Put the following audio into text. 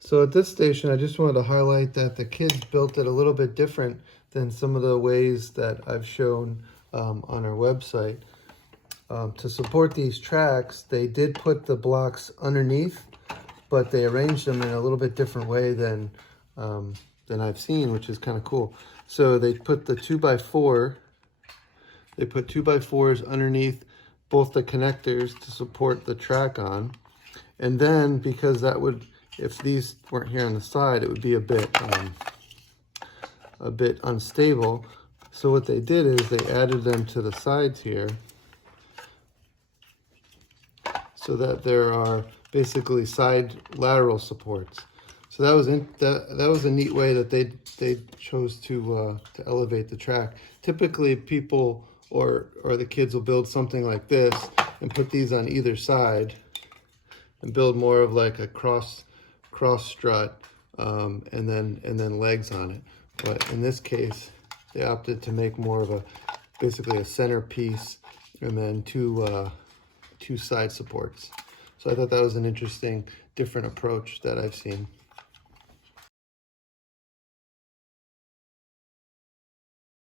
So at this station, I just wanted to highlight that the kids built it a little bit different than some of the ways that I've shown on our website. To support these tracks, they did put the blocks underneath, but they arranged them in a little bit different way than I've seen, which is kind of cool. So they put the 2x4, they put 2x4s underneath both the connectors to support the track on. And then, because that would, if these weren't here on the side, it would be a bit unstable. So what they did is they added them to the sides here, so that there are basically side lateral supports. So that was that was a neat way that they chose to elevate the track. Typically, people or the kids will build something like this and put these on either side and build more of like a cross strut and then legs on it. But in this case, they opted to make more of basically a centerpiece and then two side supports. So I thought that was an interesting, different approach that I've seen.